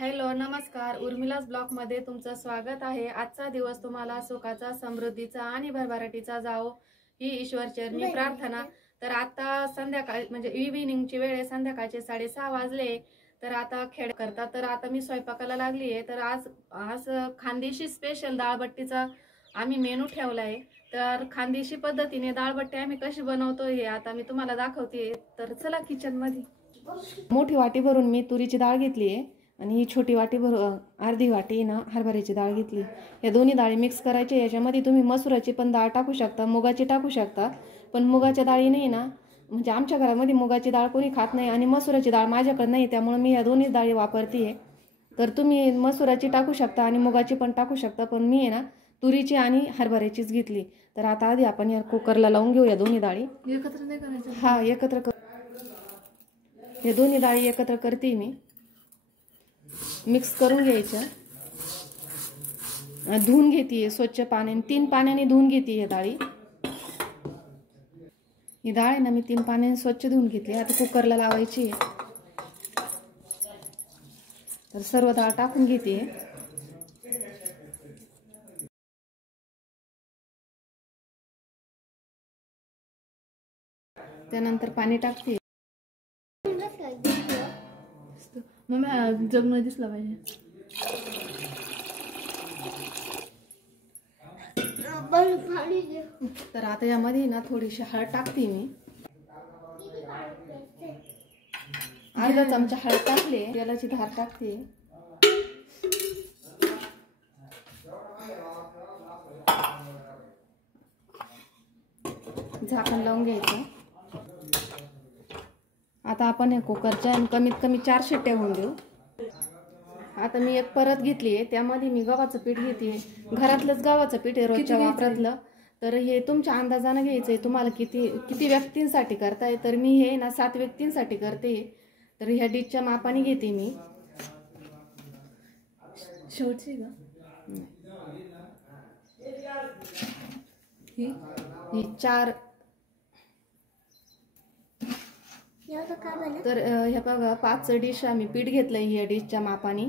Hello नमस्कार, उर्मिलास blog मध्ये तुमचं स्वागत आहे। आजचा दिवस तुम्हाला सुखाचा, समृद्धीचा आणि भरभराटीचा जावो ही ईश्वरचरणी प्रार्थना। तर आता संध्याकाळ म्हणजे इव्हिनिंगची वेळ आहे, संध्याकाळचे 6:30 वाजले। तर आता खेळ करतात, तर आता मी स्वयंपाकाला लागली आहे। तर आज खानदेशी स्पेशल डाळबट्टीचा आम्ही मेनू ठेवला आहे। तर खानदेशी पद्धतीने डाळबट्टी आम्ही कशी बनवतो हे आता मी तुम्हाला दाखवते। तर चला किचन मध्ये। मोठी वाटी भरून मी तुरीची डाळ घेतली आहे आणि ही छोटी वाटी भरून अर्धी वाटी ना हरभऱ्याची डाळ घेतली। या दोन्ही डाळी मिक्स करायचे। याच्यामध्ये तुम्ही मसुराची पण डाळ टाकू शकता, मुगाची टाकू शकता, पण मुगाच्या डाळीने ना म्हणजे आमच्या घरामध्ये मुगाची डाळ कोणी खात नाही आणि मसुराची डाळ माझ्याकडे नाही, त्यामुळे मी या दोन्ही डाळी वापरते। तर तुम्ही मसुराची टाकू शकता आणि मुगाची पण टाकू शकता, पण मी आहे ना तुरीची आणि हरभऱ्याचीच घेतली। तर आता आधी आपण या कुकरला लावून घेऊ या दोन्ही डाळी एकत्र नाही करायचं। हा एकत्र हे दोन्ही डाळी एकत्र करते मी, मिक्स करून घ्यायच्या। धुवून घेते स्वच्छ पाण्याने, 3 पाण्याने धुवून घेते ही डाळी। ही डाळ आहे ना मी 3 पाण्याने स्वच्छ धुवून घेतली। आता कुकरला लावायची। तर सर्व डाळ टाकून घेते। त्यानंतर पाणी टाकते। मम्मी जगणं दिसला पाहिजे। तर आता यामध्ये ना थोडीशी हळद टाकते मी, अर्धा चमचा हळद टाकले। तेलाची धार टाकते। झाकण लावून घ्यायचं। आता आपण हे कुकरच्या कमीत कमी 4 शिट्ट्या होऊन देऊ। आता मी एक परत घेतली आहे, त्यामध्ये मी गव्हाचं पीठ घेते। घरातलंच गव्हाचं पीठ आहे, रोजच्या वापरातलं। तर हे तुमच्या अंदाजाने घ्यायचंय, तुम्हाला किती व्यक्तींसाठी करताय। तर मी हे ना 7 व्यक्तींसाठी करते। तर ह्या डिशच्या मापाने घेते मी। शेवटची का ही 4। तर ह्या बघा 5 डिश आम्ही पीठ घेतलंय ह्या डिशच्या मापाने।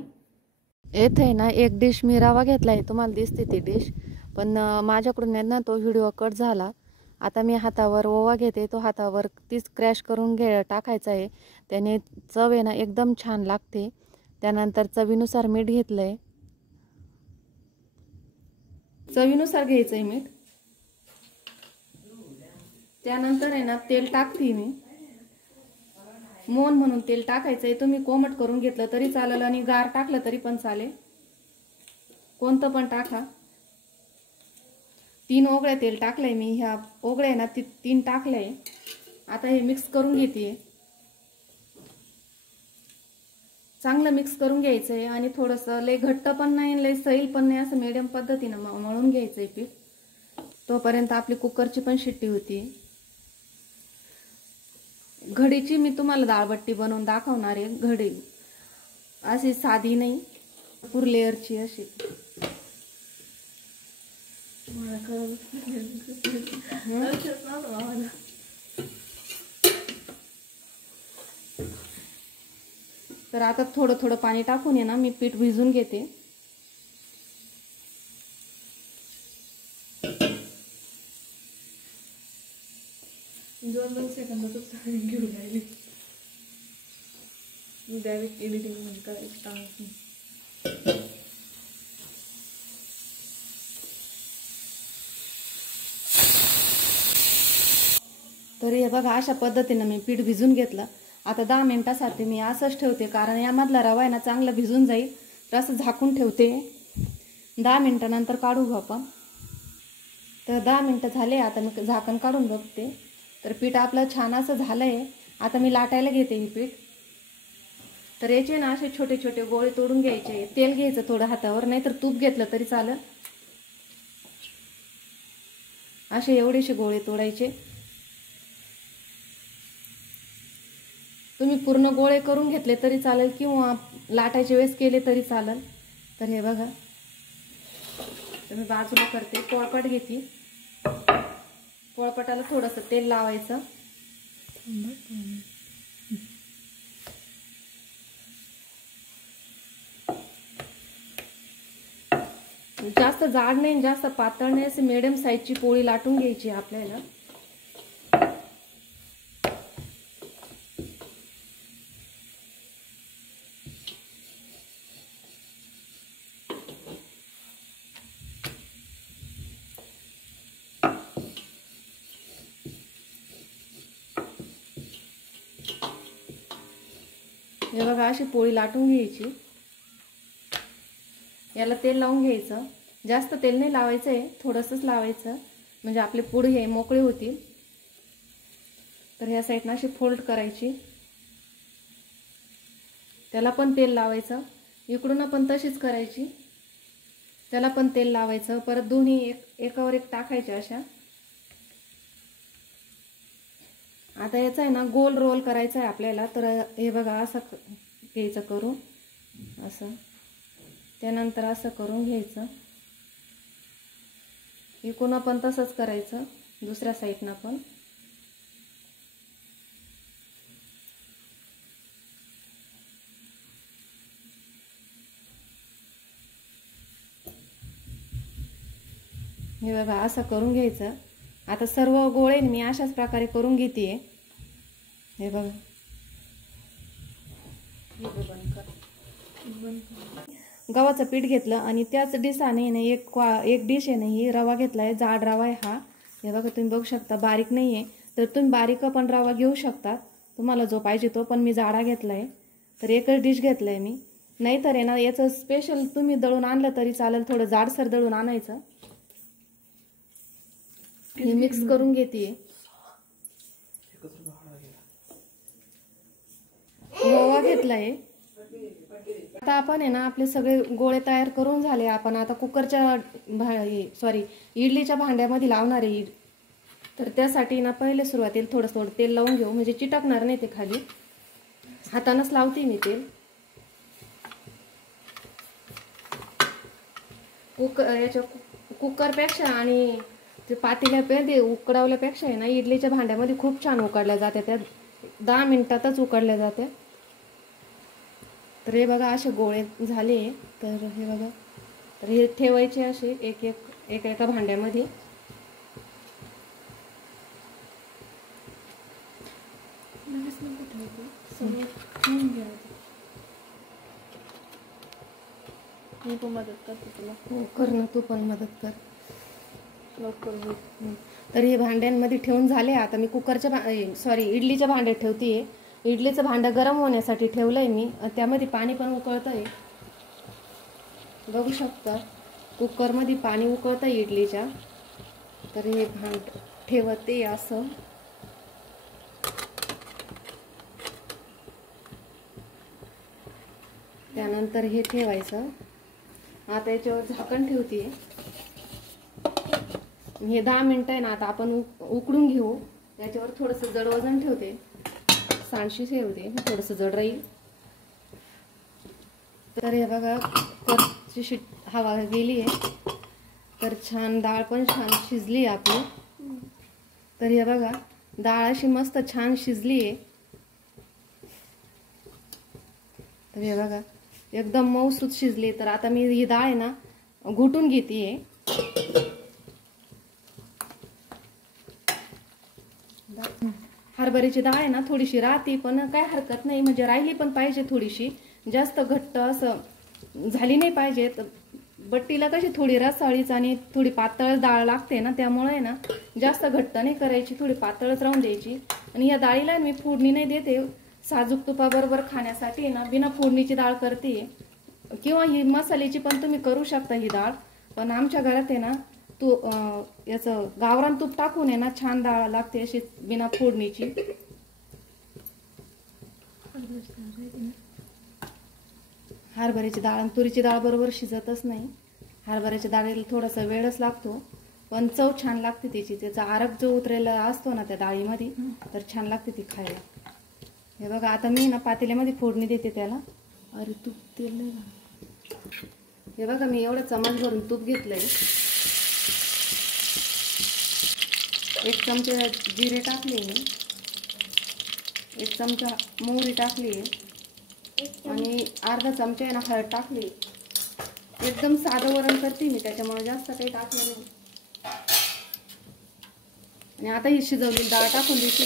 येथे ना एक डिश मी रवा घेतलाय, तुम्हाला दिसते ती डिश, पण माझ्याकडून ना तो व्हिडिओ कट झाला। आता मी हातावर ओवा घेते, तो हातावर तीच क्रॅश करून टाकायचा आहे, त्याने चव आहे ना एकदम छान लागते। त्यानंतर चवीनुसार मीठ घेतलंय, चवीनुसार घ्यायचंय मीठ। त्यानंतर आहे ना तेल टाकते मी, मोन म्हणून तेल टाकायचंय। तुम्ही कोमट करून घेतलं तरी चालेल आणि गार टाकलं तरी पण चालेल, कोणतं पण टाका। 3 ओगळ्या तेल टाकलंय मी, ह्या ओगळ्या ना 3 टाकलंय। आता हे मिक्स करून घेते, चांगलं मिक्स करून घ्यायचंय आणि थोडंसं लय घट्ट पण नाही लय सैल पण नाही, असं मीडियम पद्धतीने मळून घ्यायचंय पीठ। तोपर्यंत आपली कुकरची पण शिट्टी होती। घडीची मी तुम्हाला डाळबट्टी बनवून दाखवणार आहे। घडी अशी साधी नाही, भरपूर लेअरची अशी। तर आता थोडं थोडं पाणी टाकून ना मी पीठ भिजून घेते। दोन सेकंदातच घेऊन राहिली, डायरेक्ट एडिटिंग म्हणजे करायचं। तर हे बघा अशा पद्धतीने मी पीठ भिजून घेतलं। आता 10 मिनिटासाठी मी असंच ठेवते, कारण यामधला रवा आहे ना चांगला भिजून जाईल। तर असं झाकून ठेवते, 10 मिनिटानंतर काढू आपण। तर 10 मिनिटं झाले, आता मी झाकण काढून बघते। तर पीठ आपलं छान असं झालंय। आता मी लाटायला घेते हे पीठ। तर याचे ना असे छोटे छोटे गोळे तोडून घ्यायचे। तेल घ्यायचं थोडं हातावर, नाही तर तूप घेतलं तरी चालेल। असे एवढेसे गोळे तोडायचे। तुम्ही पूर्ण गोळे करून घेतले तरी चालेल किंवा लाटायचे वेळेस केले तरी चालेल। तर हे बघा, तर मी बाजूला करते, पोळपाट घेते। पोळपाटाला थोडंसं तेल लावायचं। जास्त जाड नाही जास्त पातळ नाही, असे मिडियम साईजची पोळी लाटून घ्यायची आपल्याला. हे बघा अशी पोळी लाटून घ्यायची. याला तेल लावून घ्यायचं. जास्त तेल नाही लावायचं आहे, थोडंसंच लावायचं म्हणजे आपले पुढे हे मोकळे होतील. तर ह्या साईडनं अशी फोल्ड करायची. त्याला पण तेल लावायचं. इकडून पण तशीच करायची. त्याला पण तेल लावायचं. परत दोन्ही एकावर एक टाकायचे अशा. आता याचा आहे ना गोल रोल करायचा आहे आपल्याला. तर हे बघा असं घ्यायचं करून, असं. त्यानंतर असं करून घ्यायचं. इकडून पण तसंच करायचं, दुसऱ्या साईडनं पण. हे बघा असं करून घ्यायचं. आता सर्व गोळे मी अशाच प्रकारे करून घेते. हे बघा गव्हाचं पीठ घेतलं आणि त्याच डिशाने ना एक डिश आहे ना ही रवा घेतलाय. जाड रवा आहे हा. हे बघा तुम्ही बघू शकता, बारीक नाही आहे. तर तुम्ही बारीक पण रवा घेऊ शकता, तुम्हाला जो पाहिजे तो. पण मी जाडा घेतलाय. तर एकच डिश घेतलाय मी. नाहीतर आहे ना याचं स्पेशल तुम्ही दळून आणलं तरी चालेल, थोडं जाडसर दळून आणायचं. हे मिक्स करून घेते. रवा घेतलाय. आता आपण आहे ना आपले सगळे गोळे तयार करून झाले. आपण आता कुकरच्या इडलीच्या भांड्यामध्ये लावणार आहे. तर त्यासाठी ना पहिले सुरुवातीला थोडं तेल लावून घेऊ, म्हणजे चिटकणार नाही ते खाली. हातानंच लावते मी तेल. कुकरपेक्षा आणि ते पातेल्यामध्ये उकडवल्यापेक्षा आहे ना इडलीच्या भांड्यामध्ये खूप छान उकडल्या जाते. त्या 10 मिनिटातच उकडल्या जाते. तर हे बघा असे गोळे झाले. तर हे बघा, तर हे ठेवायचे असे एका भांड्यामध्ये. मी पण मदत करते तुला. हो कर ना, तू पण मदत कर लवकर. तर हे भांड्यांमध्ये ठेवून झाले. आता मी इडलीच्या भांड्यात ठेवते. इडलीचं भांडं गरम होण्यासाठी ठेवलंय मी. त्यामध्ये पाणी पण उकळतंय, बघू शकता. कुकरमध्ये पाणी उकळतंय इडलीच्या. तर हे भांड ठेवते असं. त्यानंतर हे ठेवायचं. आता याच्यावर झाकण ठेवते. हे 10 मिनिटं आहे ना. आता आपण उकडून घेऊ. याच्यावर थोडंसं जड वजन ठेवते, सांडशी ठेवते, थोडंसं जड राहील. तर हे बघा कुकरची हवा गेली आहे. तर छान डाळ पण छान शिजली आहे आपली. तर हे बघा डाळ अशी मस्त छान शिजली आहे. तर हे बघा एकदम मऊसूत शिजली. तर आता मी ही डाळ आहे ना घुटून घेते. हरभऱ्याची डाळ आहे ना थोडीशी राहते, पण काय हरकत नाही, म्हणजे राहिली पण पाहिजे थोडीशी. जास्त घट्ट असं झाली नाही पाहिजे. बट्टीला कशी थोडी रसाळीच आणि थोडी पातळ डाळ लागते ना, त्यामुळे आहे ना जास्त घट्ट नाही करायची, थोडी पातळच राहून द्यायची. आणि या डाळीला मी फोडणी नाही देते. साजूक तुपाबरोबर खाण्यासाठी ना बिना फोडणीची डाळ करते. किंवा ही मसाल्याची पण तुम्ही करू शकता ही डाळ. पण आमच्या घरात आहे ना याचं गावरान तूप टाकून आहे ना छान डाळ लागते अशी बिना फोडणीची. हरभऱ्याची डाळ आणि तुरीची डाळ बरोबर शिजतच नाही. हरभऱ्याच्या डाळीला थोडासा वेळच लागतो, पण चव छान लागते त्याची. त्याचा आरग जो उतरेला असतो ना त्या डाळीमध्ये, तर छान लागते ती खायला. हे बघा आता मी ना पातेल्यामध्ये फोडणी देते त्याला. अरे तूप तेल नाही. हे बघा मी एवढं चमच भरून तूप घेतलंय. 1 चमचा जिरे टाकले, 1 चमचा मोहरी टाकली आणि अर्धा चमचा आहे ना हळद टाकली. एकदम साधं वरण करते मी, त्याच्यामुळे जास्त काही टाकलं नाही. आणि आता ही शिजवलेली डाळ टाकून द्यायची.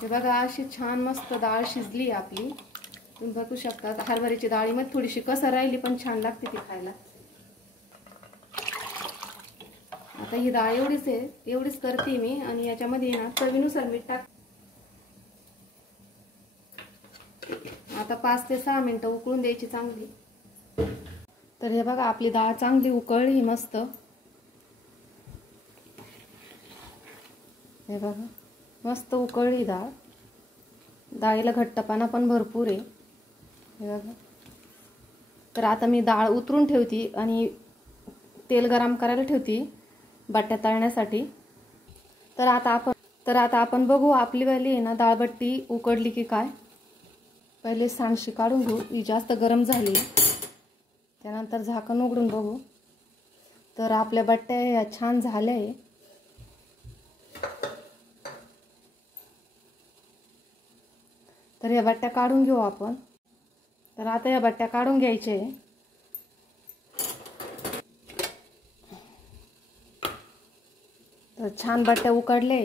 हे बघा अशी छान मस्त डाळ शिजली आपली. तुम्ही बघू शकता. हरभऱ्याची डाळीमध्ये थोडीशी कसर राहिली पण छान लागते ती खायला. आता ही डाळ एवढीच आहे, एवढीच करते मी. आणि याच्यामध्ये ना चवीनुसार मीठ टाक. आता 5 ते 6 मिनिटं उकळून द्यायची चांगली. तर हे बघा आपली डाळ चांगली उकळली मस्त. हे बघा मस्त उकळली डाळ. डाळीला घट्टपणा पण भरपूर आहे. हे बघा. तर आता मी डाळ उतरून ठेवती आणि तेल गरम करायला ठेवती बट्ट्या तळण्यासाठी. तर आता आपण बघू आपली वाली आहे ना डाळबट्टी उकडली की काय. पहिले सांडशी काढून घेऊ, ही जास्त गरम झाली. त्यानंतर झाकण उघडून बघू. तर आपल्या बट्ट्या या छान झाल्या आहे. तर या बट्ट्या काढून घेऊ आपण. तर आता या बट्ट्या काढून घ्यायच्या आहे. तर छान बट्ट्या उकडले.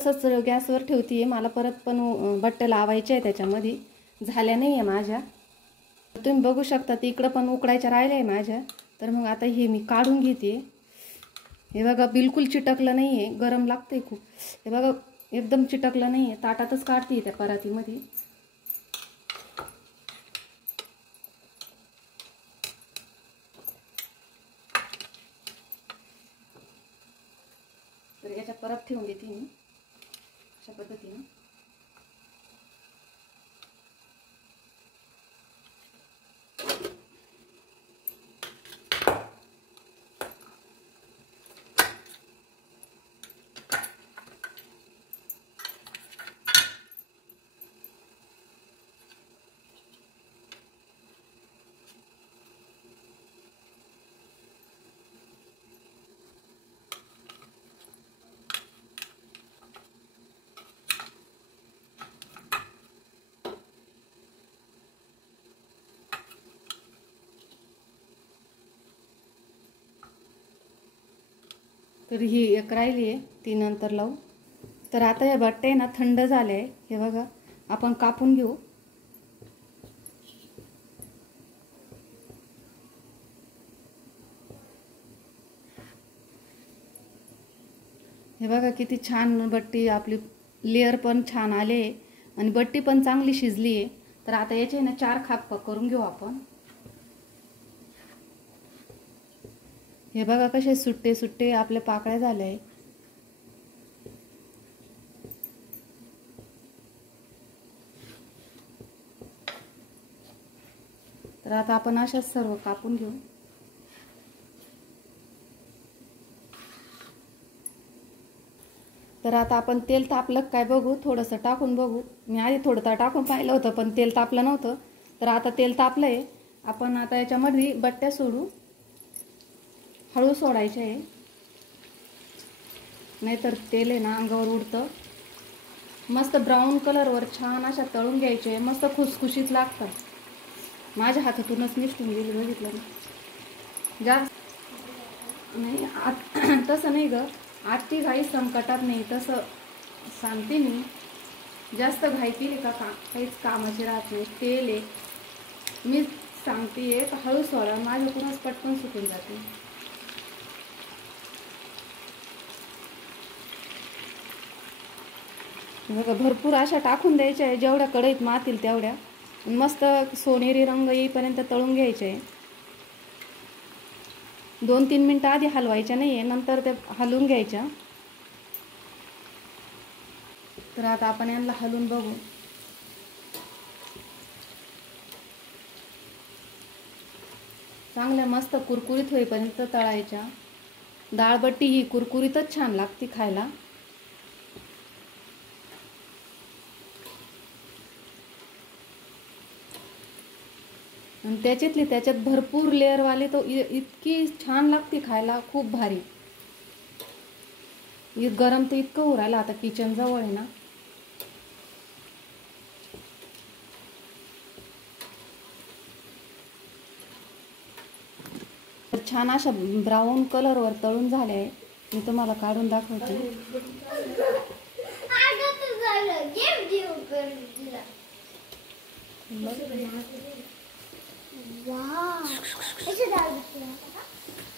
तसंच गॅसवर ठेवते. मला परत पण बट्ट्या लावायच्या आहे, त्याच्यामध्ये झाल्या नाही आहे माझ्या. तुम्ही बघू शकता इकडं पण उकडायच्या राहिल्या आहे माझ्या. तर मग आता हे मी काढून घेते. हे बघा बिलकुल चिटकलं नाही आहे, गरम लागतंय खूप. हे बघा एकदम चिटकलं नाही आहे. ताटातच काढते त्या परातीमध्ये. तर याच्यात परत ठेवून देते मी अशा पद्धतीने. तर ही एक राहिली आहे, ती नंतर लावू. तर आता या बट्टे ना थंड झाले आहे. हे बघा आपण कापून घेऊ. हे बघा किती छान बट्टी आपली. लेअर पण छान आले आणि बट्टी पण चांगली शिजली आहे. तर आता याचे ना 4 खाप करून घेऊ आपण. हे बघा कसे सुट्टे सुट्टे आपल्या पाकळ्या झाल्या आहे. तर आता आपण अशाच सर्व कापून घेऊ. तर आता आपण तेल तापलं काय बघू, थोडंसं टाकून बघू. मी आधी थोडं टाकून पाहिलं होतं पण तेल तापलं नव्हतं. तर आता तेल तापलंय. आपण आता याच्यामध्ये बट्ट्या सोडू. हळू सोडायचे आहे, नाहीतर तेल आहे ना अंगावर उडतं. मस्त ब्राऊन कलरवर छान अशा तळून घ्यायचे. मस्त खुसखुशीत लागतात. माझ्या हातातूनच निसटून गेली, बघितलं ना. जास्त नाही तसं नाही ग, आजची घाई संकटात नाही, तसं सांगते मी. जास्त घाई केली का काहीच कामाची राहत नाही. तेल आहे, मी सांगते हळू सोडा, माझ्याकडूनच पटकन सुकून जाते. बघा भरपूर अशा टाकून द्यायच्या आहे, जेवढ्या कढईत मातील तेवढ्या. मस्त सोनेरी रंग येईपर्यंत तळून घ्यायचे आहे. 2-3 मिनिटं आधी हलवायच्या नाही आहे, नंतर ते हलवून घ्यायच्या. तर आता आपण यांना हलवून बघू. चांगल्या मस्त कुरकुरीत होईपर्यंत तळायच्या. डाळबट्टी ही कुरकुरीतच छान लागते खायला. आणि त्याच्यातली त्याच्यात भरपूर लेअरवाले तो इतकी छान लागते खायला, खूप भारी. गरम तर इतकं होऊ राहिलं आता, किचन जवळ आहे ना. तर छान अशा ब्राऊन कलरवर तळून झाले आहे. मी तुम्हाला काढून दाखवते.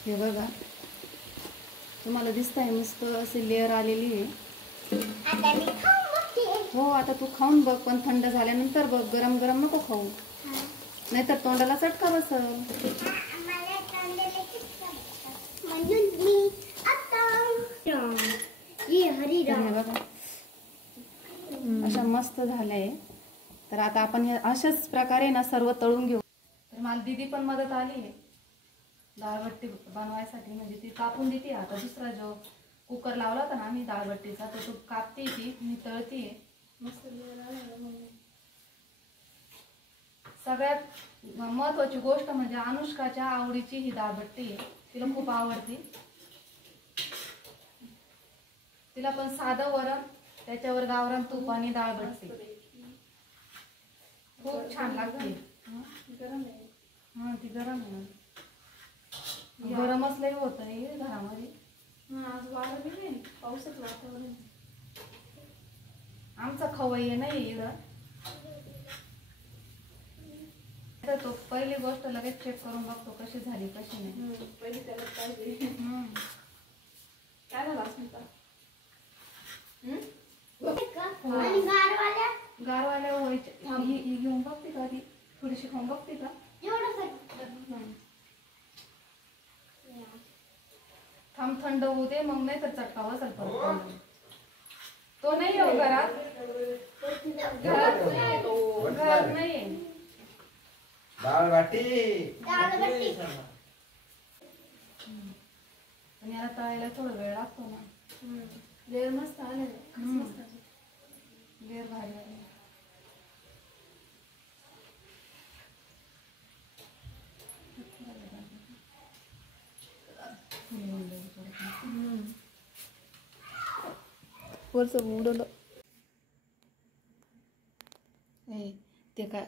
हे बघा, तुम्हाला दिसतंय मस्त असे लेअर आलेली आहे. हो, आता तू खाऊन बघ, पण थंड झाल्यानंतर बघ. गरम गरम नको खाऊ, नाहीतर तोंडाला चटका बसल. हे बघा, अशा मस्त झालंय. तर आता आपण हे अशाच प्रकारे ना सर्व तळून घेऊ. तर मला दीदी पण मदत आली आहे डाळबट्टी बनवायसाठी. म्हणजे ती कापून देते. आता दुसरा जो कुकर लावला होता ना आम्ही डाळबट्टीचा, तर तो कापते ती, मी तळतीये. मस्त सगळ्यात महत्वाची गोष्ट म्हणजे अनुष्काच्या आवडीची ही डाळबट्टी आहे. तिला खूप आवडती. तिला पण साधं वरण, त्याच्यावर गावरान तूप आणि डाळबट्टी खूप छान लागते. हा, ती गरम आहे. गरमच लय होत आहे घरामध्ये. आज वारं बी नाही, पावसाचं वातावरण. आमचा खवय्ये नाही इथं. तर तो पहिली गोष्ट लगेच चेक करून बघतो कशी झाली कशी नाही. पहिले त्याला पाहिजे. काय झालं अस्मिता? गारवाल्या व्हायचे. ही घेऊन बघते का? ती थोडीशी खाऊन बघते का? थांब, थंड होऊ दे, मग नाही तर चटका बसल परत. तो नाही हो घरात. घरात नाही. डाळबट्टी पण याला तळायला थोडा वेळ लागतो ना. लेअर मस्त आले. लेअर भारी आले. वरचं उडवलं. ते काय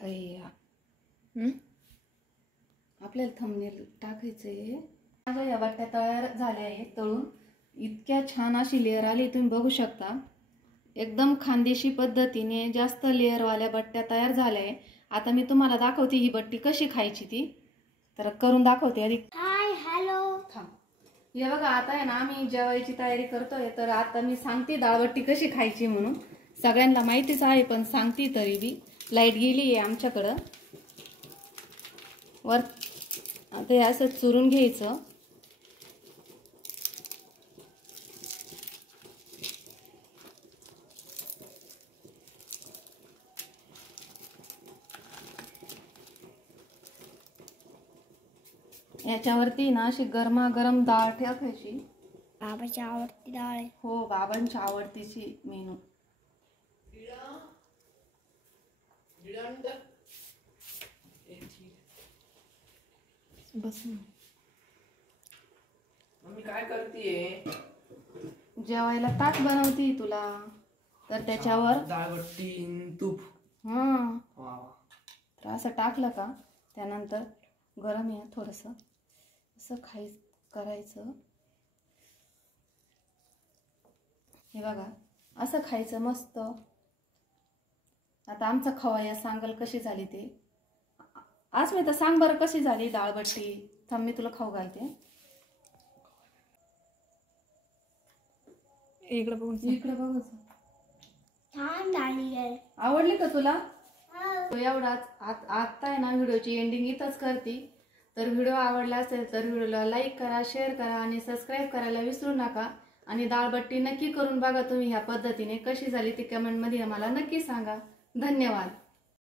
आपल्याला थंबनेल टाकायचंय. माझ्या या बट्ट्या तयार झाल्या आहेत तळून. इतक्या छान अशी लेअर आली, तुम्ही बघू शकता. एकदम खानदेशी पद्धतीने जास्त लेअरवाल्या बट्ट्या तयार झाल्या आहे. आता मी तुम्हाला दाखवते ही बट्टी कशी खायची ती. तर करून दाखवते आधी. Hi hello. थांब, हे बघा, आता आहे ना आम्ही जेवायची तयारी करतोय. तर आता मी सांगते डाळबट्टी कशी खायची म्हणून. सगळ्यांना माहितीच आहे, पण सांगते तरी बी. लाईट गेली आहे आमच्याकडं. वर आता हे असं चुरून घ्यायचं. याच्यावरती ना अशी गरमागरम डाळ टाकायची. बाबाची आवडती डाळ आहे. हो, बाबांची आवडतीची मेनू. बस मम्मी काय करतीये? जेवायला ताट बनवती तुला, तर त्याच्यावर डाळबट्टी तूप. तर असं टाकलं का त्यानंतर गरम आहे थोडंसं असं करायचं. हे बघा, असं खायचं मस्त. आता आमचा खवय्या सांगल कशी झाली ते. आज मी तर सांग बरं कशी झाली डाळबट्टी. थांब, मी तुला खाऊ घालते. इकडे बघून इकडे बघ. छान झाली आहे. आवडली का तुला? एवढाच. आता आहे ना व्हिडिओची एंडिंग इथंच करते. तर व्हिडिओ आवडला असेल तर व्हिडिओला लाईक करा, शेअर करा आणि सबस्क्राईब करायला विसरू नका. आणि डाळबट्टी नक्की करून बघा तुम्ही ह्या पद्धतीने. कशी झाली ती कमेंटमध्ये आम्हाला नक्की सांगा. धन्यवाद.